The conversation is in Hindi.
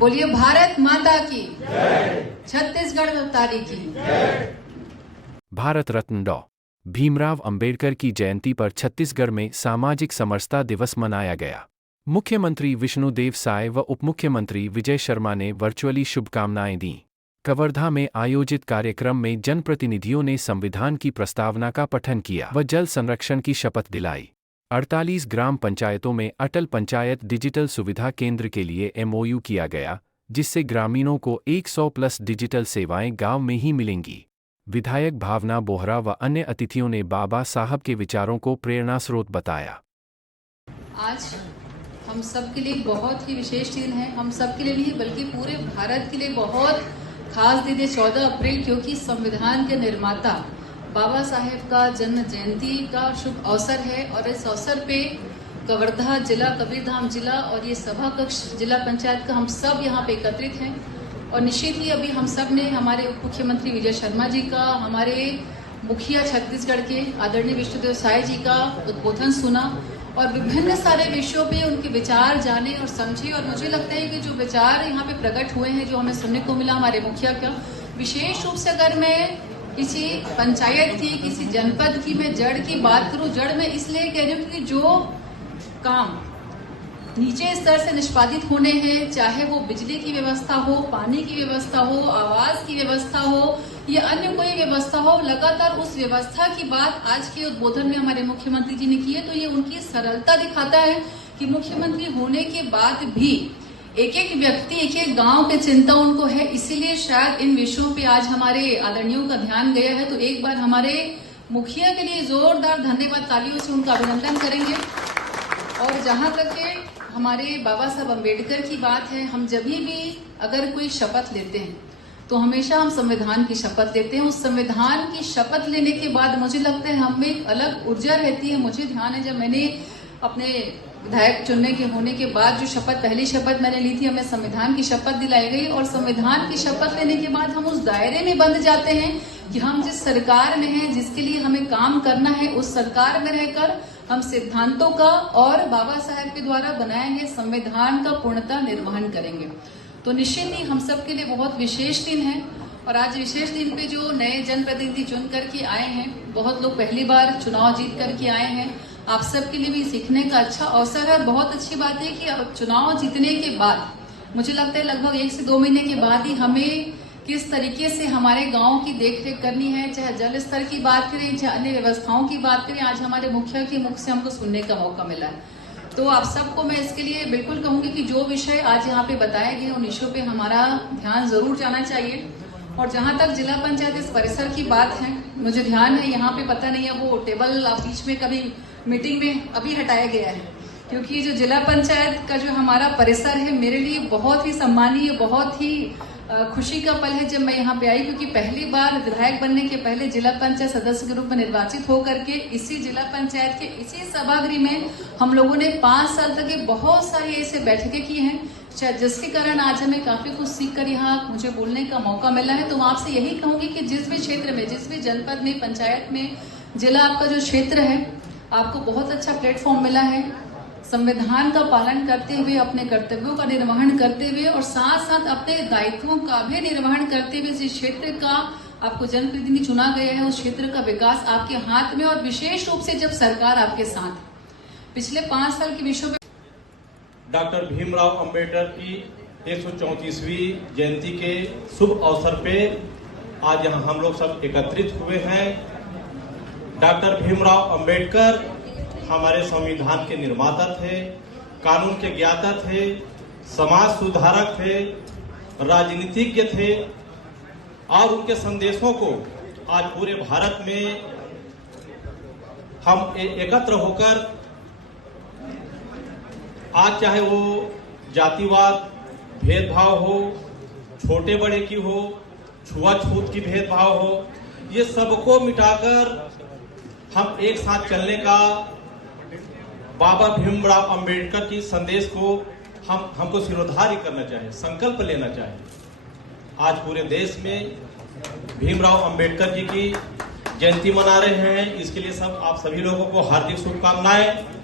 बोलिए भारत माता की छत्तीसगढ़ अवतारी की। भारत रत्न डॉ. भीमराव अंबेडकर की जयंती पर छत्तीसगढ़ में सामाजिक समरसता दिवस मनाया गया। मुख्यमंत्री विष्णुदेव साय व उपमुख्यमंत्री विजय शर्मा ने वर्चुअली शुभकामनाएं दी। कवर्धा में आयोजित कार्यक्रम में जनप्रतिनिधियों ने संविधान की प्रस्तावना का पठन किया व जल संरक्षण की शपथ दिलाई। 48 ग्राम पंचायतों में अटल पंचायत डिजिटल सुविधा केंद्र के लिए MOU किया गया, जिससे ग्रामीणों को 100+ डिजिटल सेवाएं गांव में ही मिलेंगी। विधायक भावना बोहरा व अन्य अतिथियों ने बाबा साहब के विचारों को प्रेरणा स्रोत बताया। आज हम सब के लिए बहुत ही विशेष दिन है। हम सब के लिए नहीं बल्कि पूरे भारत के लिए बहुत खास दिन है 14 अप्रैल, क्योंकि संविधान के निर्माता बाबा साहेब का जन्म जयंती का शुभ अवसर है। और इस अवसर पे कवर्धा जिला, कबीरधाम जिला और ये सभा कक्ष जिला पंचायत का हम सब यहाँ पे एकत्रित हैं। और निश्चित ही अभी हम सब ने हमारे उप मुख्यमंत्री विजय शर्मा जी का, हमारे मुखिया छत्तीसगढ़ के आदरणीय विष्णुदेव साय जी का उद्बोधन सुना और विभिन्न सारे विषयों पे उनके विचार जाने और समझे। और मुझे लगता है कि जो विचार यहाँ पे प्रकट हुए हैं, जो हमें सुनने को मिला हमारे मुखिया का, विशेष रूप से अगर मैं किसी पंचायत की, किसी जनपद की मैं जड़ की बात करूं, जड़ में इसलिए कह रही हूँ कि जो काम नीचे स्तर से निष्पादित होने हैं, चाहे वो बिजली की व्यवस्था हो, पानी की व्यवस्था हो, आवास की व्यवस्था हो या अन्य कोई व्यवस्था हो, लगातार उस व्यवस्था की बात आज के उद्बोधन में हमारे मुख्यमंत्री जी ने की है। तो ये उनकी सरलता दिखाता है कि मुख्यमंत्री होने के बाद भी एक एक व्यक्ति, एक एक गांव की चिंता उनको है। इसीलिए शायद इन विषयों पे आज हमारे आदरणीयों का ध्यान गया है। तो एक बार हमारे मुखिया के लिए जोरदार धन्यवाद, तालियों से उनका अभिनंदन करेंगे। और जहां तक हमारे बाबा साहब अम्बेडकर की बात है, हम जब भी अगर कोई शपथ लेते हैं तो हमेशा हम संविधान की शपथ लेते हैं। उस संविधान की शपथ लेने के बाद मुझे लगता है हमें एक अलग ऊर्जा रहती है। मुझे ध्यान है जब मैंने अपने विधायक चुनने के होने के बाद जो शपथ, पहली शपथ मैंने ली थी, हमें संविधान की शपथ दिलाई गई। और संविधान की शपथ लेने के बाद हम उस दायरे में बंध जाते हैं कि हम जिस सरकार में हैं, जिसके लिए हमें काम करना है, उस सरकार में रहकर हम सिद्धांतों का और बाबा साहेब के द्वारा बनाए गए संविधान का पूर्णतः निर्वहन करेंगे। तो निश्चित ही हम सब के लिए बहुत विशेष दिन है। और आज विशेष दिन पे जो नए जनप्रतिनिधि चुन करके आए हैं, बहुत लोग पहली बार चुनाव जीत करके आए हैं, आप सबके लिए भी सीखने का अच्छा अवसर है। बहुत अच्छी बात है कि चुनाव जीतने के बाद मुझे लगता है लगभग 1 से 2 महीने के बाद ही हमें किस तरीके से हमारे गांव की देखरेख करनी है, चाहे जल स्तर की बात करें, चाहे अन्य व्यवस्थाओं की बात करें, आज हमारे मुखिया के मुख से हमको सुनने का मौका मिला है। तो आप सबको मैं इसके लिए बिल्कुल कहूंगी कि जो विषय आज यहाँ पे बताए गए उन विषयों पे हमारा ध्यान जरूर जाना चाहिए। और जहां तक जिला पंचायत इस परिसर की बात है, मुझे ध्यान है यहाँ पे पता नहीं है वो टेबल बीच में कभी मीटिंग में अभी हटाया गया है, क्योंकि जो जिला पंचायत का जो हमारा परिसर है मेरे लिए बहुत ही सम्मानीय, बहुत ही खुशी का पल है जब मैं यहाँ पे आई, क्योंकि पहली बार विधायक बनने के पहले जिला पंचायत सदस्य के रूप में निर्वाचित होकर के इसी जिला पंचायत के इसी सभागृह में हम लोगों ने 5 साल तक बहुत सारी ऐसे बैठकें की हैं, जिसके कारण आज हमें काफी कुछ सीख कर यहाँ मुझे बोलने का मौका मिला है। तो मैं आपसे यही कहूंगी कि जिस भी क्षेत्र में, जिस भी जनपद में, पंचायत में, जिला आपका जो क्षेत्र है, आपको बहुत अच्छा प्लेटफॉर्म मिला है। संविधान का पालन करते हुए, अपने कर्तव्यों का निर्वहन करते हुए और साथ साथ अपने दायित्वों का भी निर्वहन करते हुए जिस क्षेत्र का आपको जनप्रतिनिधि चुना गया है, उस क्षेत्र का विकास आपके हाथ में। और विशेष रूप से जब सरकार आपके साथ, पिछले 5 साल के विषयों में डॉक्टर भीमराव अंबेडकर की 134वीं जयंती के शुभ अवसर पे आज यहाँ हम लोग सब एकत्रित हुए हैं। डॉक्टर भीमराव अंबेडकर हमारे संविधान के निर्माता थे, कानून के ज्ञाता थे, समाज सुधारक थे, राजनीतिज्ञ थे और उनके संदेशों को आज पूरे भारत में हम एकत्र होकर आज चाहे वो जातिवाद, भेदभाव हो, छोटे बड़े की हो, छुआछूत की भेदभाव हो, ये सबको मिटाकर हम एक साथ चलने का बाबा भीमराव अंबेडकर की संदेश को हमको सिरोधार्य करना चाहिए, संकल्प लेना चाहिए। आज पूरे देश में भीमराव अंबेडकर जी की जयंती मना रहे हैं, इसके लिए सब आप सभी लोगों को हार्दिक शुभकामनाएं।